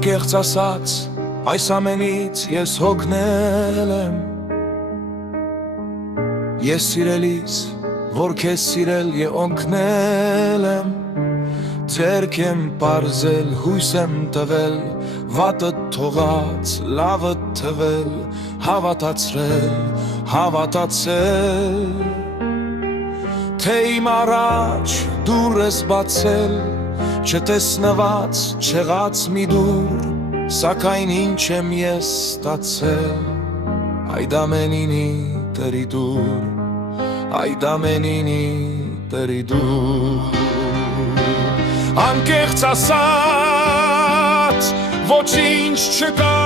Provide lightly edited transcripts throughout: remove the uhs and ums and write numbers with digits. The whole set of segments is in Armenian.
Անկեղծ ասած, այս ամենից ես հոգնել եմ։ Ես սիրելիս, որ քեզ սիրել ոնքնել եմ, ձերք եմ պարզել, հույս եմ տվել, վատը թողած, լավը թվել, հավատացել, թե իմ առաջ դուր ես բացել, չտեսնված, չեղած մի դուր, սակայն ինչ եմ ես ստացել, այդ ամենինի տերի դուր, այդ ամենինի տերի դուր։ Անկեղծ ասած, ոչինչ չկա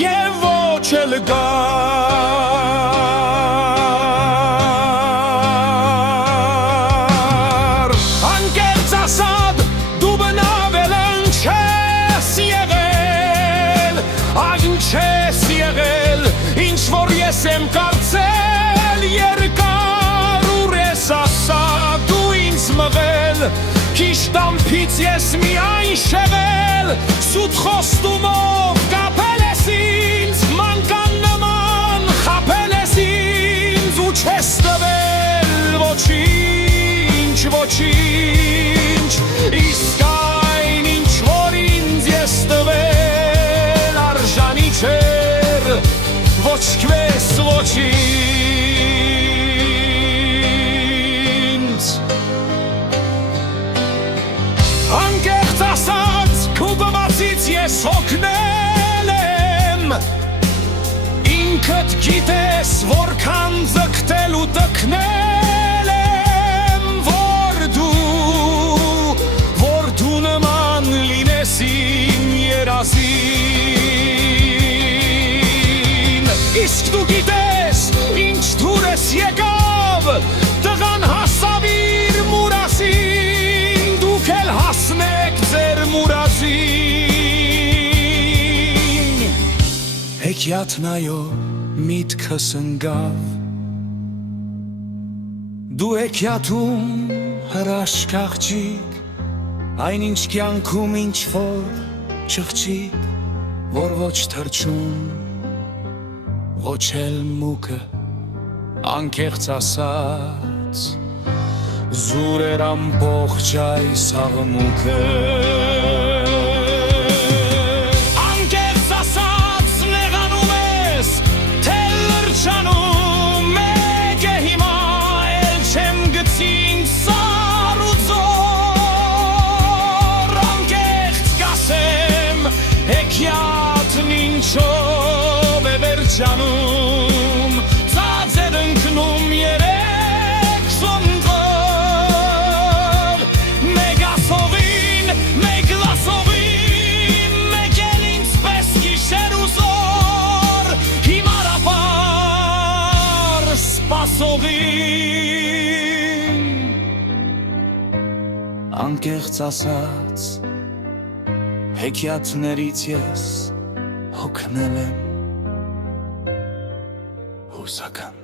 և ոչ էլ գա, անկեղծ ասած, դու բնավել են չես եղել, այն չես եղել, ինչ որ ես եմ կարծել, երկար ուր ես ասա, դու ինձ մղել, Քիշտամփից ես միայն շեղել, սուտ խոստումով կապել ես ինձ, մանկան նման խաբել ես ինձ, ու չես տվել ոչինչ, ոչինչ, իսկ այն ինչ որ ինձ ես տվել, արժանի չէր, ոչ քեզ ոչինչ։ Անկեղծ ասած, քո բվածից ես հոգնել եմ, ինքդ գիտես, որքան ձգտել ու տքնել եմ, որ դու նման լինես իմ երազին, իսկ դու գիտես, ինչ դուր ես եկավ, տղան հասավ իր մուրասին, դուք էլ հասնեք ձեր մուրազին, հեքիաթնայո միտքս ընկավ, դու հեքիաթում հրաշք աղջիկ, այնինչ կյանքում ինչ որ չղջիկ, որ ոչ թրջուն, ոչ էլ մուկը, անկեղծ ասած, զուրեր ամբողջ այս աղմուկը, անկեղծ ասած, նեղանում ես, թե լրջանում, մեկ է հիմա, էլ չեմ գցին սար ու ձոր, անկեղծ կասեմ, հեքիաթն ինչով է վերջանում, ծածեր ընկնում երեք զոնգոր, մեկ ասողին, մեկ լասողին, մեկ էլ ինձ պես գիշեր ու զոր, հիմարապար սպասողին, անկեղծ ասած, հեքիաթներից ես հոգնել եմ, հուսական